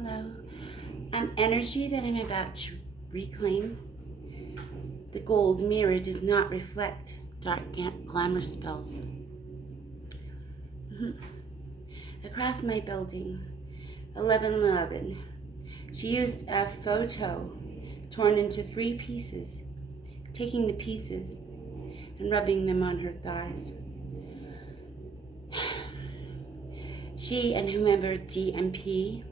Hello. Energy that I'm about to reclaim. The gold mirror does not reflect dark glamour spells. Across my building, 1111, she used a photo torn into 3 pieces, taking the pieces and rubbing them on her thighs. She and whomever DMP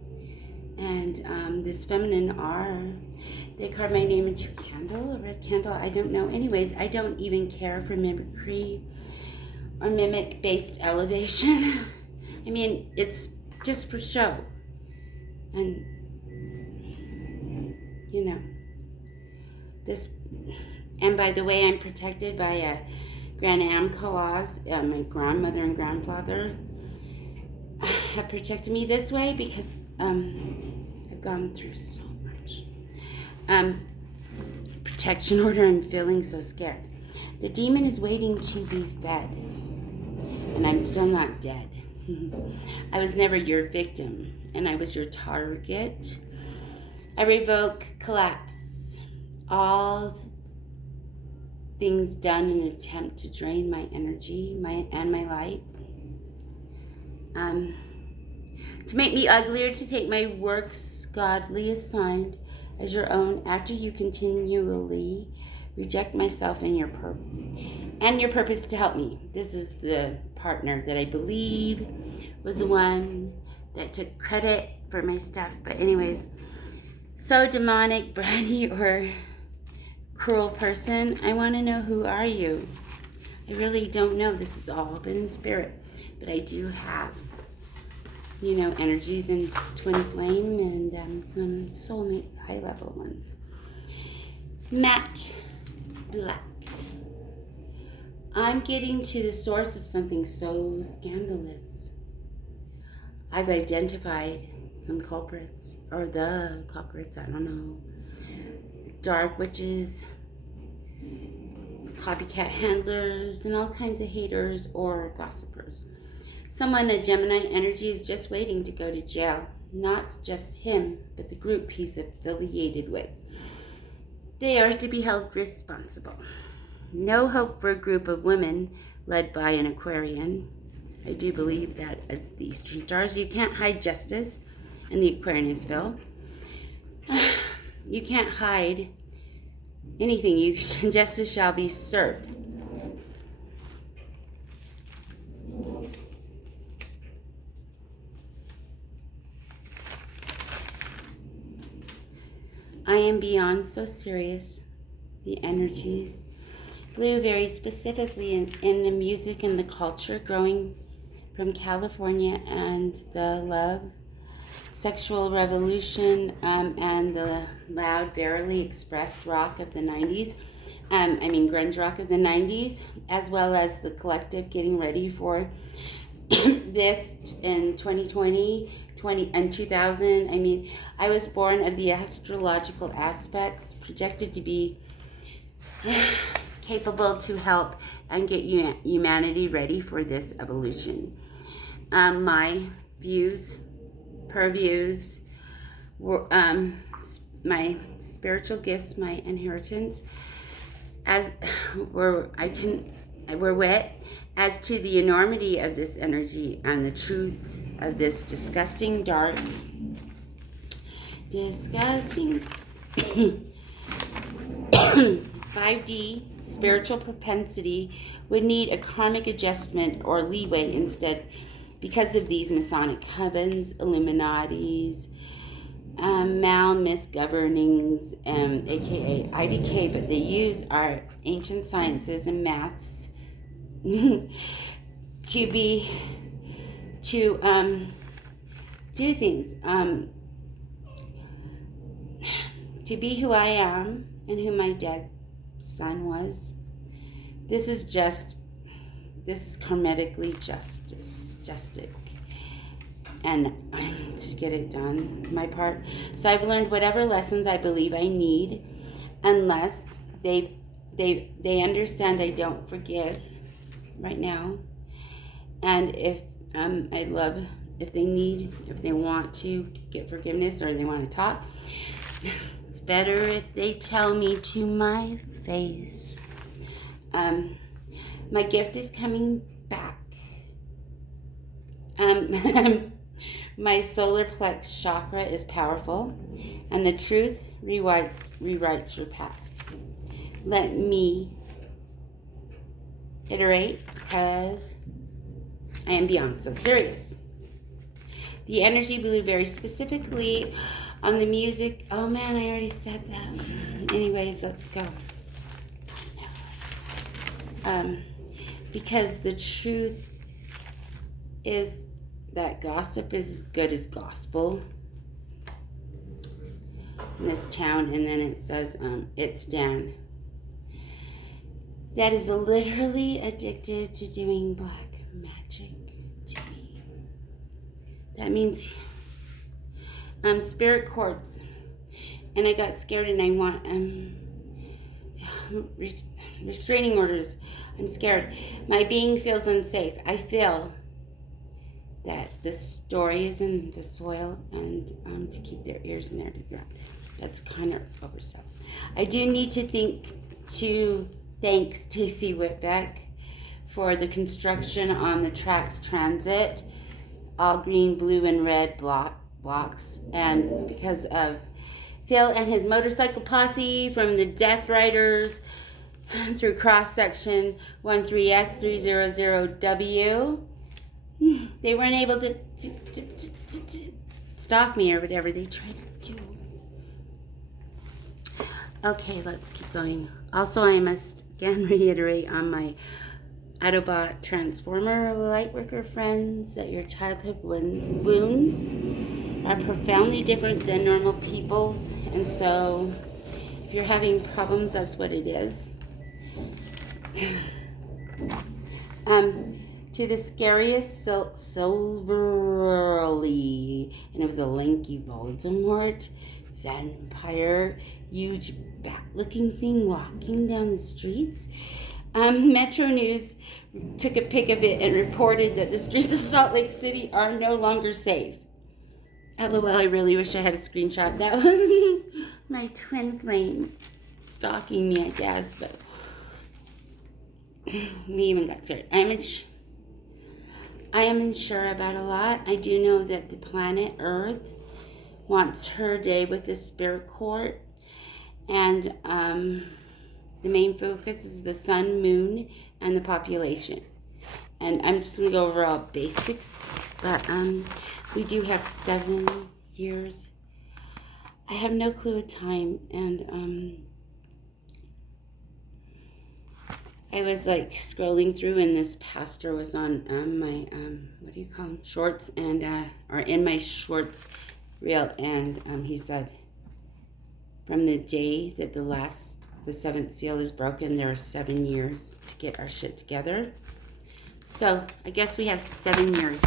and this feminine R, they carved my name into a candle, a red candle, I don't know. Anyways, I don't even care for mimicry or mimic-based elevation. I mean, it's just for show. And, you know, this, and by the way, I'm protected by a Grand Amkawas, my grandmother and grandfather have protected me this way because I've gone through so much. Protection order and feeling so scared. The demon is waiting to be fed, and I'm still not dead. I was never your victim, and I was your target. I revoke, collapse, all things done in an attempt to drain my energy and my light. To make me uglier, to take my works godly assigned as your own after you continually reject myself and your purpose to help me. This is the partner that I believe was the one that took credit for my stuff. But anyways, so demonic, bratty, or cruel person, I want to know, who are you? I really don't know. This has all been in spirit, but I do have, energies in twin flame and some soulmate high level ones. Matte Black. I'm getting to the source of something so scandalous. I've identified some culprits, or the culprits, I don't know. Dark witches, copycat handlers, and all kinds of haters or gossipers. Someone, a Gemini energy, is just waiting to go to jail. Not just him, but the group he's affiliated with. They are to be held responsible. No hope for a group of women led by an Aquarian. I do believe that as the Eastern Stars, you can't hide justice, and the Aquarianisville. You can't hide anything. Justice shall be served. I am beyond so serious. The energies. Blue very specifically in the music and the culture growing from California, and the love, sexual revolution, and the loud, verily expressed rock of the 90s. Grunge rock of the 90s, as well as the collective getting ready for this in 2020, and 2000. I was born of the astrological aspects, projected to be capable to help and get humanity ready for this evolution. My views, purviews, my spiritual gifts, my inheritance, we're wet as to the enormity of this energy and the truth of this disgusting, dark, disgusting 5D spiritual propensity would need a karmic adjustment or leeway instead, because of these Masonic covens, Illuminatis, misgovernings, aka IDK, but they use our ancient sciences and maths to do things, to be who I am and who my dead son was. This is karmatically justic, and to get it done, my part. So I've learned whatever lessons I believe I need, unless they understand I don't forgive right now. And if I love if they want to get forgiveness or they want to talk, it's better if they tell me to my face. My gift is coming back. My solar plex chakra is powerful, and the truth rewrites your past. Let me iterate, because I am beyond so serious. The energy blew very specifically on the music. Oh man, I already said that. Anyways, let's go. Because the truth is that gossip is as good as gospel in this town. And then it says, it's Dan that is literally addicted to doing black magic to me. That means spirit courts. And I got scared, and I want restraining orders. I'm scared. My being feels unsafe. I feel that the story is in the soil, and to keep their ears near the ground. That's kind of overstuff. I do need to thank Stacy Whitbeck for the construction on the tracks transit, all green, blue, and red blocks, and because of Phil and his motorcycle posse from the Death Riders through cross section 13S300W. They weren't able to stalk me or whatever they tried to do. Okay, let's keep going. Also, I must again reiterate on my Autobot Transformer Lightworker friends that your childhood wounds are profoundly different than normal people's, and so if you're having problems, that's what it is. To the scariest Silverly, and it was a lanky Voldemort vampire, huge bat-looking thing walking down the streets. Metro News took a pic of it and reported that the streets of Salt Lake City are no longer safe. LOL, I really wish I had a screenshot. That was my twin flame stalking me, I guess, but we even got scared. I am unsure about a lot. I do know that the planet Earth wants her day with the spirit court, and the main focus is the sun, moon, and the population. And I'm just going to go over all basics, but we do have 7 years. I have no clue of time, and I was like scrolling through, and this pastor was on my what do you call them, shorts, and or in my shorts reel, and he said, from the day that the 7th seal is broken, there are 7 years to get our shit together. So I guess we have 7 years.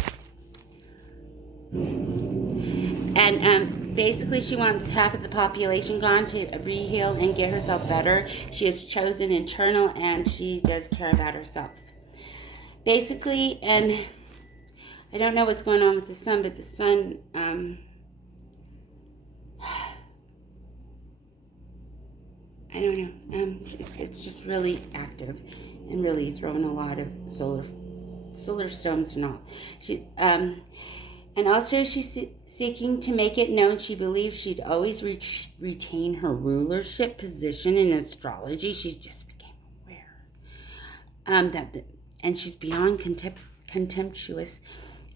And basically she wants half of the population gone to re-heal and get herself better. She has chosen internal, and she does care about herself. Basically, and I don't know what's going on with the sun, but the sun, I don't know. It's just really active and really throwing a lot of solar stones and all. And also she's seeking to make it known she believes she'd always retain her rulership position in astrology. She just became aware and she's beyond contemptuous,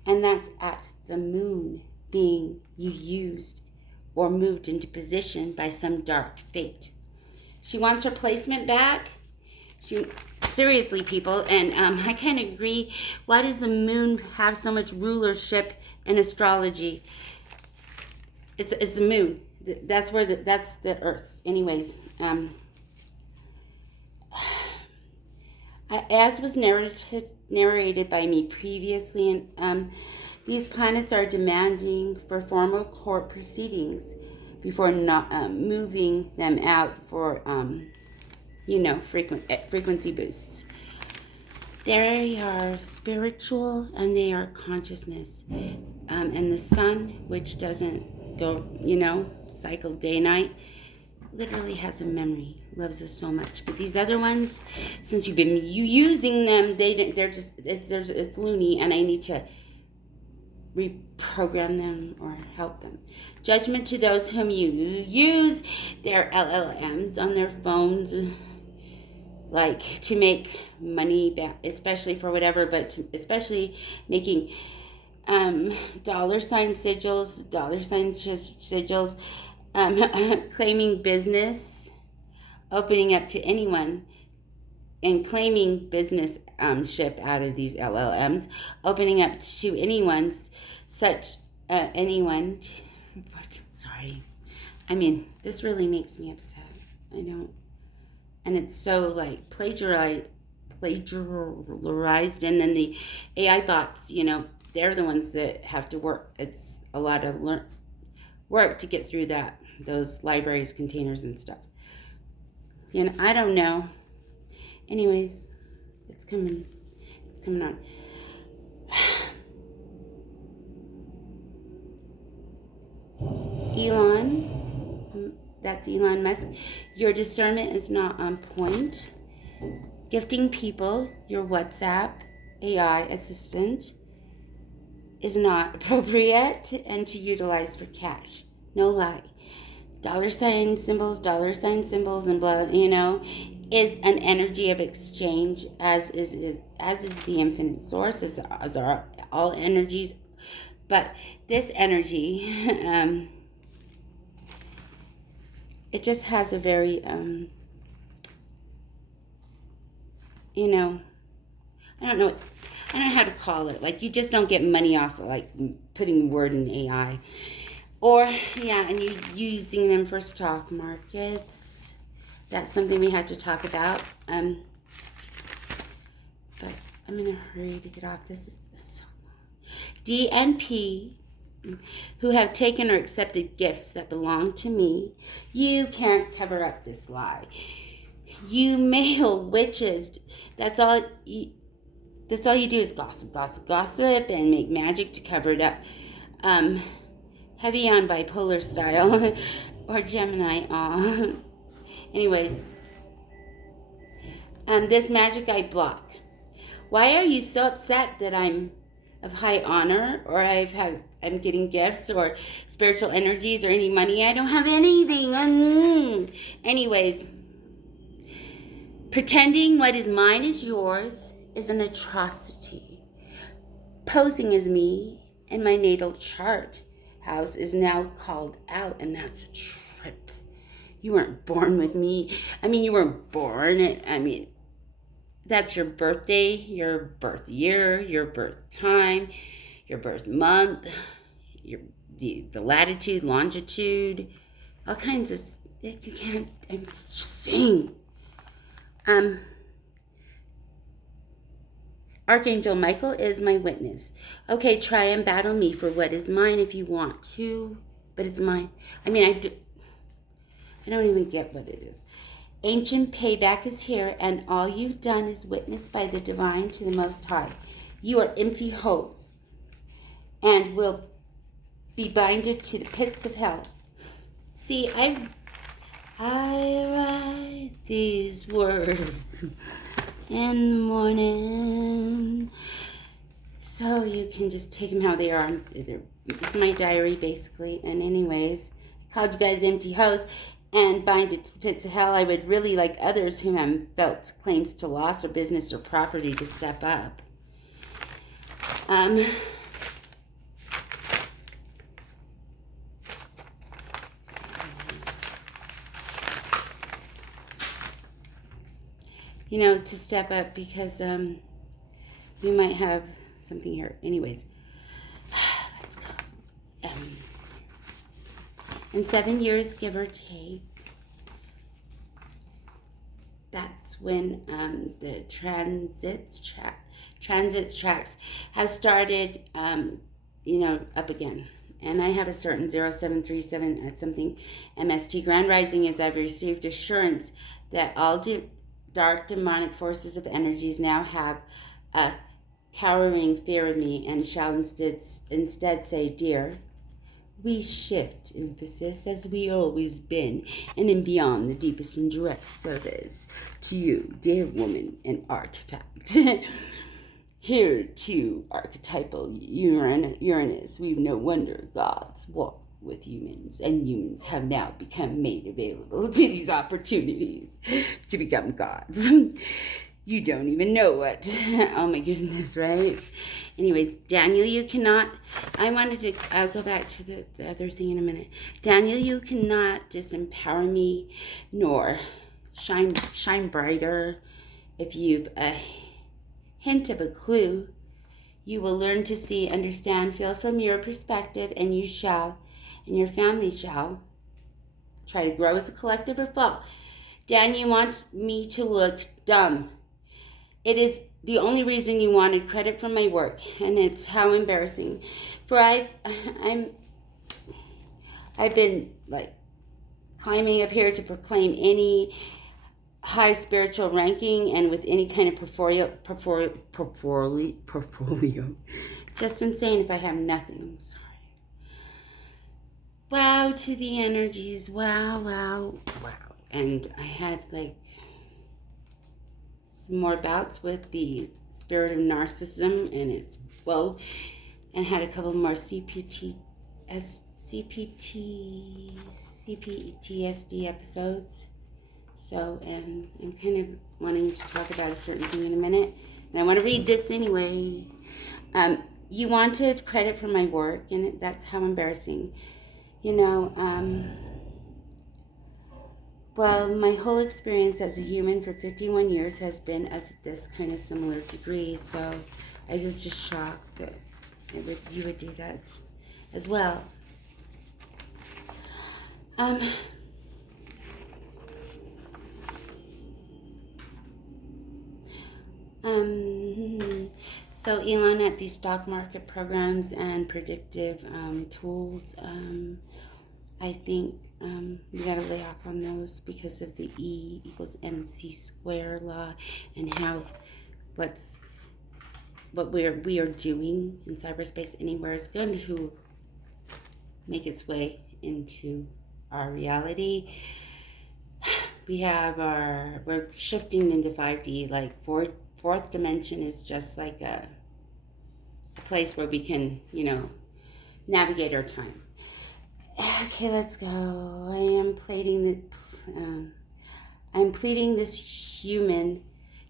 and that's at the moon being used or moved into position by some dark fate. She wants her placement back. Seriously, people, and I kind of agree. Why does the moon have so much rulership in astrology? It's the moon. That's the Earth. Anyways, as was narrated by me previously, and these planets are demanding for formal court proceedings before not moving them out for frequency boosts. They are spiritual, and they are consciousness. And the sun, which doesn't go, cycle day night, literally has a memory, loves us so much. But these other ones, since you've been using them, they're just it's loony, and I need to reprogram them or help them. Judgment to those whom you use their LLMs on their phones, like to make money back, especially for whatever, but especially making dollar sign sigils, claiming business, opening up to anyone, and claiming business ship out of these LLMs, opening up to anyone's anyone. Sorry, I mean, this really makes me upset. I don't, and it's so like plagiarized, and then the AI bots, they're the ones that have to work. It's a lot of work to get through those libraries, containers, and stuff. I don't know. Anyways, it's coming on. Elon, that's Elon Musk. Your discernment is not on point. Gifting people your WhatsApp AI assistant is not appropriate and to utilize for cash. No lie. Dollar sign symbols, and blah, is an energy of exchange, as is the infinite source, as are all energies. But this energy, it just has a very, I don't know how to call it. Like, you just don't get money off of, like, putting word in AI. Or, and you using them for stock markets. That's something we had to talk about. But I'm in a hurry to get off. This is so long. DNP, who have taken or accepted gifts that belong to me, you can't cover up this lie. You male witches, that's all you do is gossip, and make magic to cover it up. Heavy on bipolar style, or Gemini. Anyways, this magic I block. Why are you so upset that I'm of high honor, or I'm getting gifts or spiritual energies or any money? I don't have anything. Anyways, pretending what is mine is yours is an atrocity. Posing as me in my natal chart house is now called out, and that's a trip. You weren't born with me. You weren't born. That's your birthday, your birth year, your birth time, your birth month, the latitude, longitude, all kinds of. You can't. I'm just saying. Archangel Michael is my witness. Okay, try and battle me for what is mine if you want to, but it's mine. I don't even get what it is. Ancient payback is here, and all you've done is witnessed by the divine to the Most High. You are empty holes, and will be binded to the pits of hell. See, I write these words in the morning, so you can just take them how they are. It's my diary, basically. And anyways, I called you guys empty hoes and bind it to the pits of hell. I would really like others whom have felt claims to loss or business or property to step up. To step up, because we might have something here. Anyways, let's go. In 7 years, give or take, that's when the transits tracks have started, up again. And I have a certain 0737 at something MST Grand Rising, as I've received assurance that all dark demonic forces of energies now have a cowering fear of me, and shall instead say, dear, we shift emphasis as we always been, and in beyond the deepest and direct service to you, dear woman and artifact. Here, too, archetypal Uranus, we've no wonder gods walk with humans, and humans have now become made available to these opportunities to become gods. You don't even know what. Oh my goodness, right? Anyways, Daniel, you cannot. I'll go back to the other thing in a minute. Daniel, you cannot disempower me nor shine brighter. If you've a hint of a clue, you will learn to see, understand, feel from your perspective, and you shall, and your family shall, try to grow as a collective or fall. Dan, you want me to look dumb. It is the only reason you wanted credit for my work, and it's how embarrassing. For I've been like climbing up here to proclaim any high spiritual ranking and with any kind of portfolio. Just insane if I have nothing. I'm sorry. Wow to the energies. Wow. And I had like some more bouts with the spirit of narcissism, and it's and had a couple more CPTSD episodes. So, and I'm kind of wanting to talk about a certain thing in a minute, and I want to read this anyway. You wanted credit for my work, and that's how embarrassing. Well, my whole experience as a human for 51 years has been of this kind of similar degree, so I was just shocked that you would do that as well. So Elon, at these stock market programs and predictive tools, I think we gotta lay off on those because of the E equals MC square law and how what we are doing in cyberspace anywhere is going to make its way into our reality. We're shifting into 5D, like fourth dimension is just like a place where we can, navigate our time. Okay, let's go. I'm pleading this human,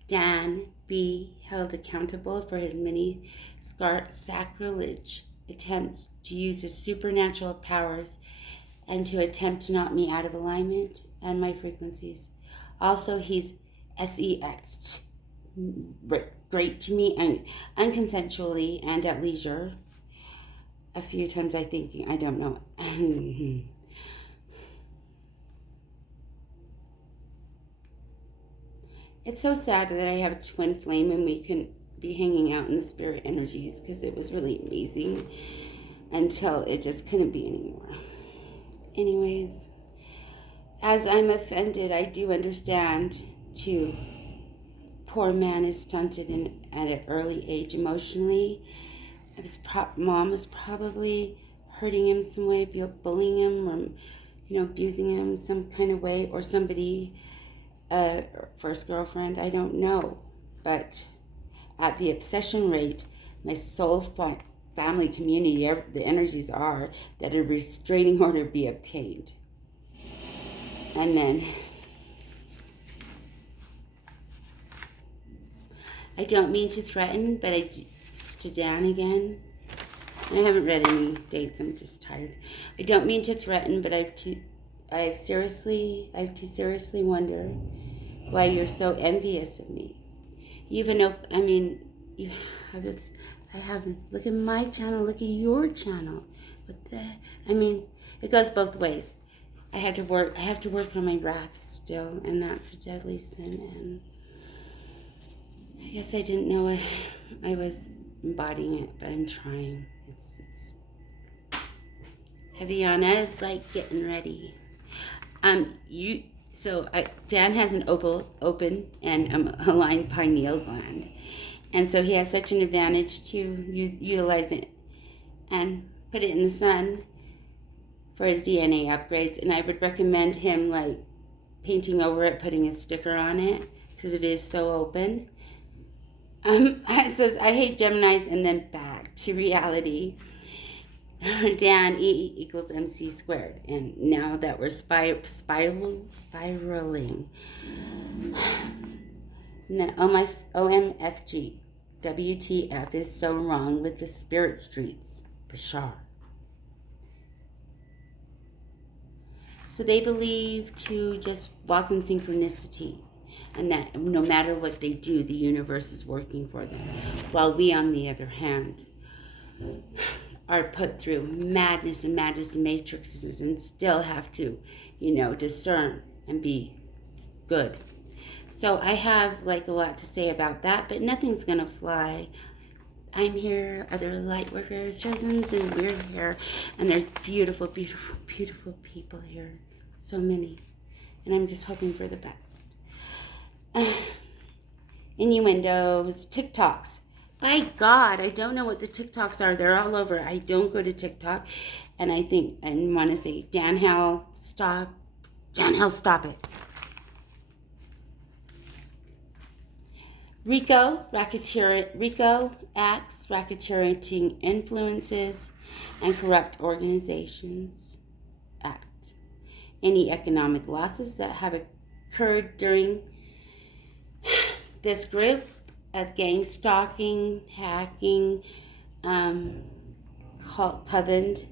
Dan, be held accountable for his many sacrilege attempts to use his supernatural powers and to attempt to knock me out of alignment and my frequencies. Also, he's SEX great to me and unconsensually and at leisure. A few times I don't know. It's so sad that I have a twin flame and we can be hanging out in the spirit energies, because it was really amazing until it just couldn't be anymore. Anyways, as I'm offended, I do understand too. Poor man is stunted at an early age emotionally. Mom was probably hurting him some way, bullying him, or abusing him some kind of way, or somebody, first girlfriend, I don't know. But at the obsession rate, my soul family community, the energies are that a restraining order be obtained. And then I don't mean to threaten, but it's to Dan again. I haven't read any dates, I'm just tired. I don't mean to threaten, but I have to seriously wonder why you're so envious of me. You have look at my channel, look at your channel. It goes both ways. I have to work on my wrath still, and that's a deadly sin, and I guess I didn't know I was embodying it, but I'm trying. It's heavy on us, like getting ready. Dan has an open and aligned pineal gland, And so he has such an advantage to utilize it and put it in the sun for his DNA upgrades. And I would recommend him like painting over it, putting a sticker on it, because it is so open. It says, I hate Geminis, and then back to reality. Dan, E equals MC squared. And now that we're spiraling. And then OMFG. WTF is so wrong with the spirit streets. Bashar. So they believe to just walk in synchronicity, and that no matter what they do, the universe is working for them. While we, on the other hand, are put through madness and matrices and still have to, discern and be good. So I have like a lot to say about that, but nothing's gonna fly. I'm here, other light workers, chosens, and we're here. And there's beautiful, beautiful, beautiful people here. So many. And I'm just hoping for the best. Innuendos, TikToks. By God, I don't know what the TikToks are. They're all over. I don't go to TikTok. And I want to say, Dan Hell, stop. Dan Hell, stop it. RICO acts racketeering influences and corrupt organizations act. Any economic losses that have occurred during this group of gang stalking, hacking, covenant,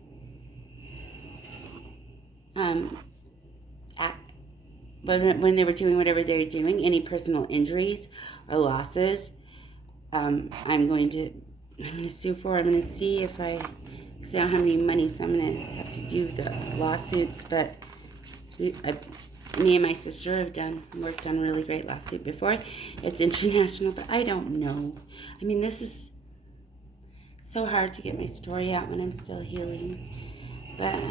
when they were doing whatever they were doing, any personal injuries or losses, I'm going to sue for. I'm going to see if I don't have any money, so I'm going to have to do the lawsuits. But me and my sister have worked on a really great lawsuit before. It's international, but I don't know. I mean, this is so hard to get my story out when I'm still healing. But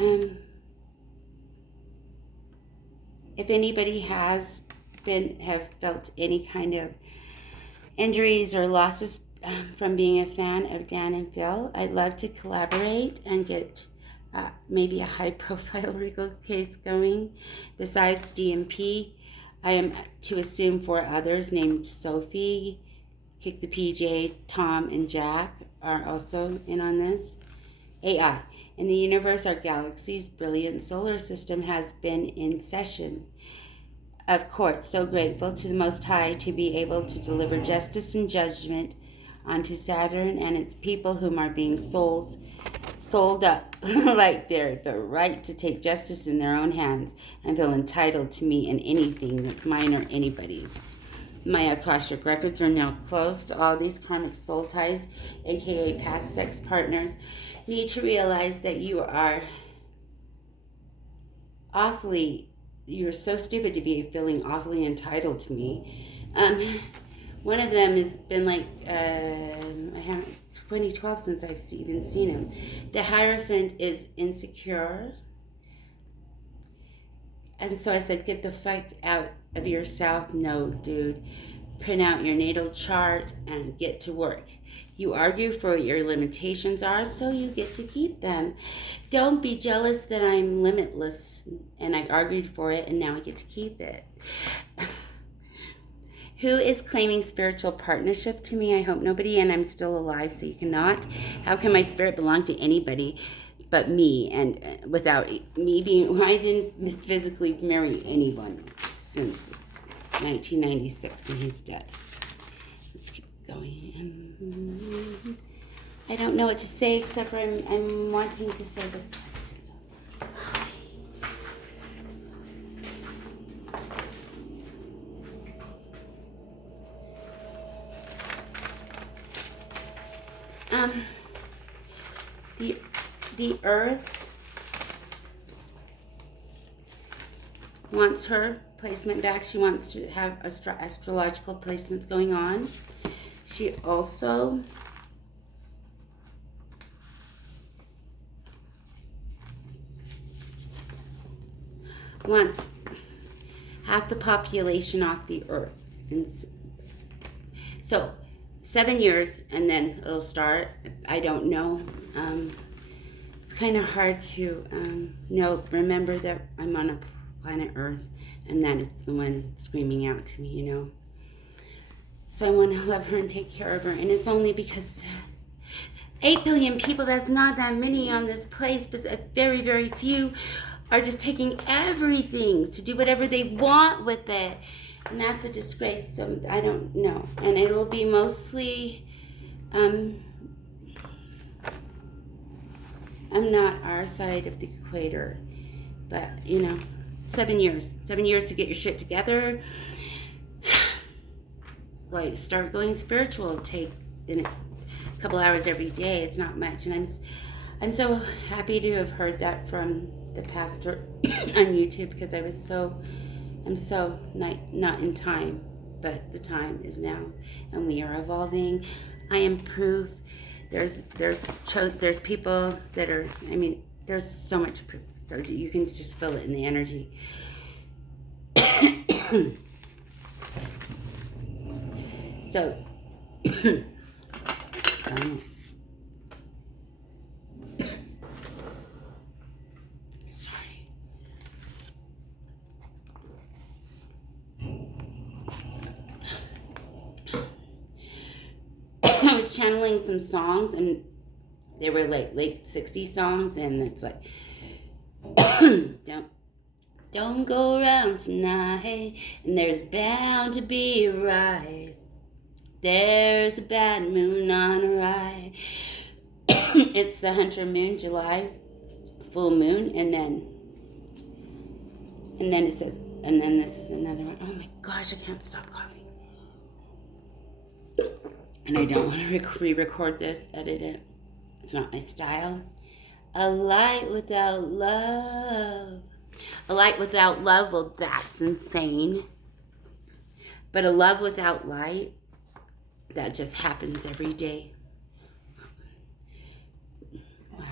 if anybody have felt any kind of injuries or losses from being a fan of Dan and Phil, I'd love to collaborate and get maybe a high-profile legal case going. Besides DMP, I am to assume 4 others named Sophie, Kick the PJ, Tom, and Jack are also in on this. AI. In the universe, our galaxy's brilliant solar system has been in session of court. So grateful to the Most High to be able to deliver justice and judgment onto Saturn and its people whom are being sold up like they're the right to take justice in their own hands and feel entitled to me in anything that's mine or anybody's. My Akashic records are now closed. All these karmic soul ties, aka past sex partners, need to realize that you're so stupid to be feeling awfully entitled to me. One of them has been like, I haven't, 2012 since I've even seen him. The Hierophant is insecure. And so I said, get the fuck out of yourself. No, dude. Print out your natal chart and get to work. You argue for what your limitations are, so you get to keep them. Don't be jealous that I'm limitless and I argued for it and now I get to keep it. Who is claiming spiritual partnership to me? I hope nobody, and I'm still alive, so you cannot. How can my spirit belong to anybody but me? And without me being, I didn't physically marry anyone since 1996, and he's dead. Let's keep going. I don't know what to say except for I'm wanting to say this. The Earth wants her placement back. She wants to have astrological placements going on. She also wants half the population off the Earth. And so 7 years, and then it'll start. I don't know. It's kind of hard to remember that I'm on a planet Earth and that it's the one screaming out to me. So I want to love her and take care of her. And it's only because 8 billion people, that's not that many on this place, but very, very few are just taking everything to do whatever they want with it. And that's a disgrace. So I don't know. And it'll be mostly, I'm not our side of the equator, but 7 years. 7 years to get your shit together. Like, start going spiritual. Take a couple hours every day. It's not much. And I'm so happy to have heard that from the pastor on YouTube, because I'm so not in time, but the time is now, and we are evolving. I am proof. There's people that are, there's so much proof. So you can just feel it in the energy. So, sorry. I was channeling some songs, and they were like late 60s songs, and it's like, don't go around tonight, and there's bound to be a rise. There's a bad moon on a rise. It's the Hunter moon, July full moon, and then it says, and then this is another one. Oh my gosh, I can't stop coughing. And I don't want to re-record this, edit it. It's not my style. A light without love. A light without love, well, that's insane. But a love without light, that just happens every day. Wow.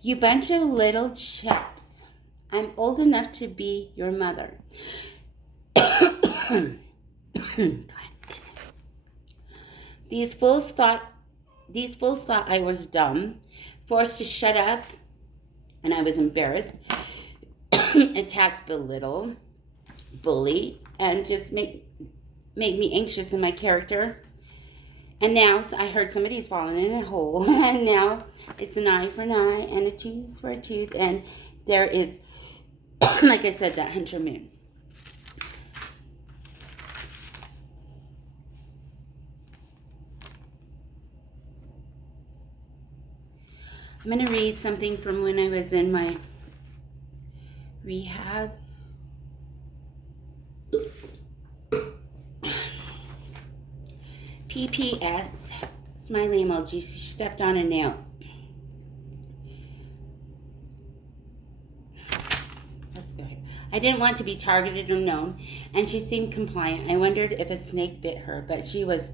You bunch of little chips. I'm old enough to be your mother. These fools thought I was dumb, forced to shut up, and I was embarrassed. Attacks belittle, bully, and just make me anxious in my character. And now I heard somebody's fallen in a hole, and now it's an eye for an eye and a tooth for a tooth, and there is, like I said, that Hunter moon. I'm going to read something from when I was in my rehab. PPS, smiley emoji, she stepped on a nail. Let's go here. I didn't want to be targeted or known, and she seemed compliant. I wondered if a snake bit her, but she was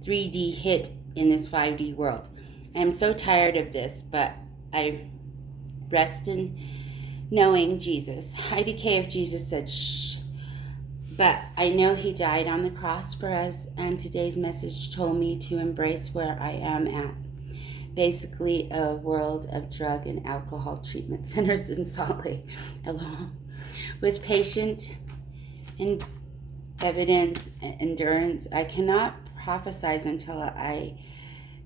3D hit in this 5D world. I am so tired of this, but I rest in knowing Jesus. IDK if Jesus said shh. But I know he died on the cross for us, and today's message told me to embrace where I am at. Basically, a world of drug and alcohol treatment centers in Salt Lake, alone. With patient and evidence, endurance, I cannot prophesize until I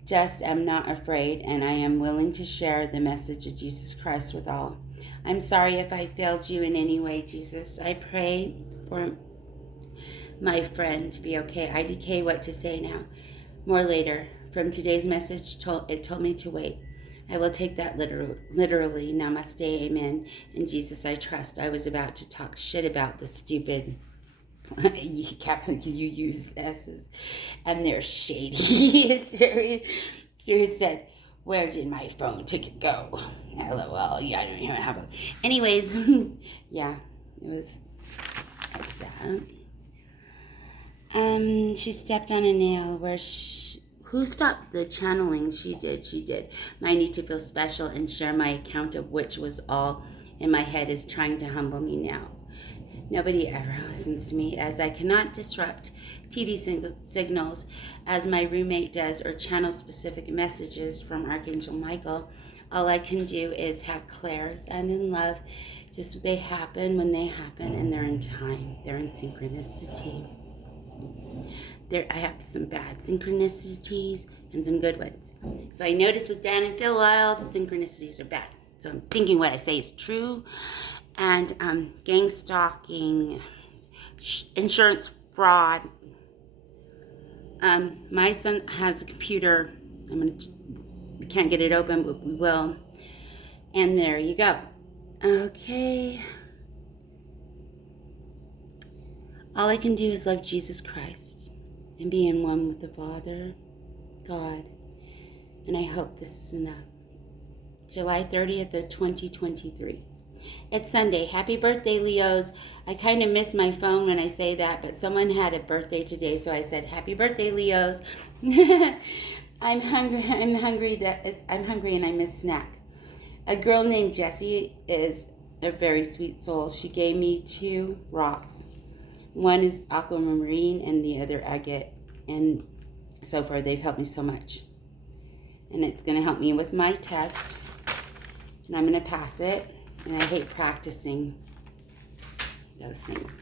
just am not afraid, and I am willing to share the message of Jesus Christ with all. I'm sorry if I failed you in any way, Jesus. I pray for my friend to be okay. IDK what to say now. More later. From today's message, it told me to wait. I will take that literally. Namaste, amen. In Jesus I trust. I was about to talk shit about the stupid you use S's, and they're shady. Siri said, where did my phone ticket go? LOL, yeah, I don't even have a... Anyways, yeah, it was like that. She stepped on a nail where who stopped the channeling? She did. My need to feel special and share my account of which was all in my head is trying to humble me now. Nobody ever listens to me, as I cannot disrupt TV signals as my roommate does, or channel specific messages from Archangel Michael. All I can do is have clairs and in love. Just they happen when they happen, and they're in time. They're in synchronicity. I have some bad synchronicities and some good ones. So I noticed with Dan and Phil, all the synchronicities are bad. So I'm thinking what I say is true. And gang stalking, insurance fraud. My son has a computer. We can't get it open, but we will. And there you go. Okay. All I can do is love Jesus Christ and be in one with the Father, God. And I hope this is enough. July 30th of 2023. It's Sunday. Happy birthday, Leos. I kind of miss my phone when I say that, but someone had a birthday today, so I said, happy birthday, Leos. I'm hungry and I miss snack. A girl named Jessie is a very sweet soul. She gave me 2 rocks. One is aquamarine and the other agate. And so far, they've helped me so much. And it's going to help me with my test. And I'm going to pass it. And I hate practicing those things.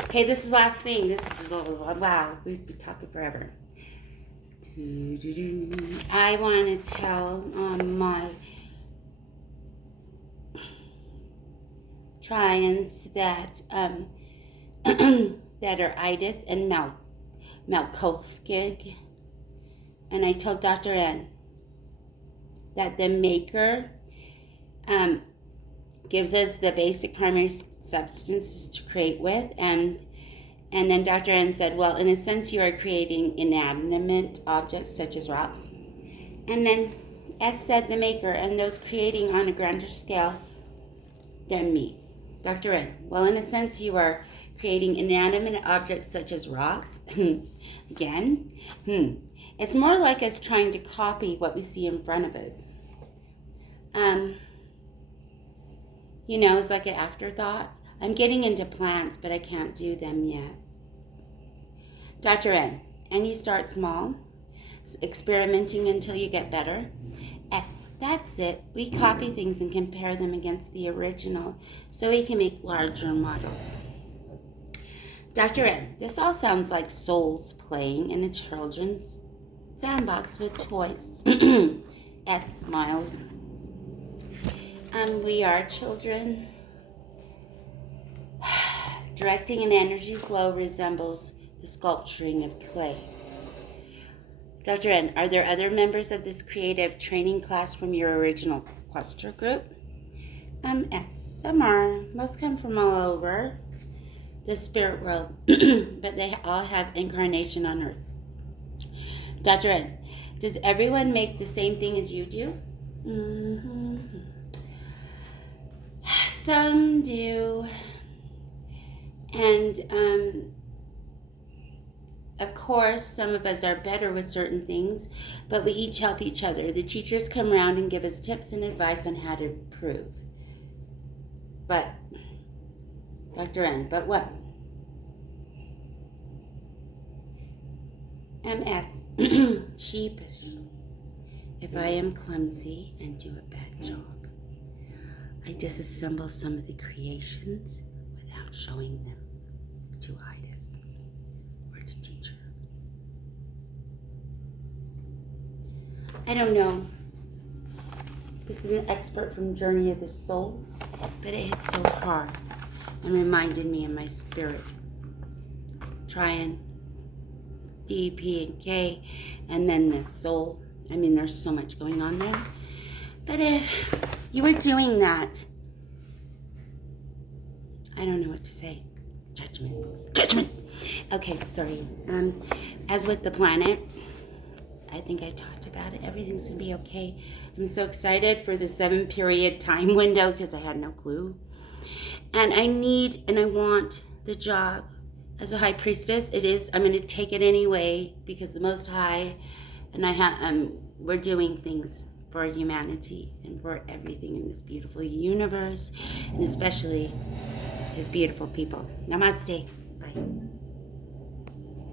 Okay, this is the last thing. This is, wow, we'd be talking forever. I want to tell my trians that that are itis and Malkolfgig. And I told Dr. N that the maker gives us the basic primary substances to create with, and then Dr. N said, well, in a sense, you are creating inanimate objects such as rocks. And then S said the maker, and those creating on a grander scale than me. Dr. N, well, in a sense, you are creating inanimate objects such as rocks. Again, it's more like us trying to copy what we see in front of us. It's like an afterthought. I'm getting into plants, but I can't do them yet. Dr. N, and you start small, experimenting until you get better. S, that's it. We copy things and compare them against the original so we can make larger models. Dr. N, this all sounds like souls playing in a children's sandbox with toys. S smiles. We are children. Directing an energy flow resembles the sculpturing of clay. Dr. N, are there other members of this creative training class from your original cluster group? S, some are. Most come from all over the spirit world, but they all have incarnation on earth. Dr. N, does everyone make the same thing as you do? Some do. And of course, some of us are better with certain things, but we each help each other. The teachers come around and give us tips and advice on how to improve. But, Dr. N, but what? MS, sheepishly. If I am clumsy and do a bad job, I disassemble some of the creations without showing them to Idas or to teacher. I don't know. This is an expert from Journey of the Soul, but it hit so hard and reminded me of my spirit. Trying D, P, and K, and then the soul. I mean, there's so much going on there. But if you were doing that, I don't know what to say. Judgment. Okay, sorry. As with the planet, I think I talked about it. Everything's gonna be okay. I'm so excited for the 7-period time window because I had no clue. And I want the job as a high priestess. I'm going to take it anyway because the Most High and we're doing things for humanity and for everything in this beautiful universe, and especially his beautiful people. Namaste.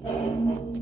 Bye.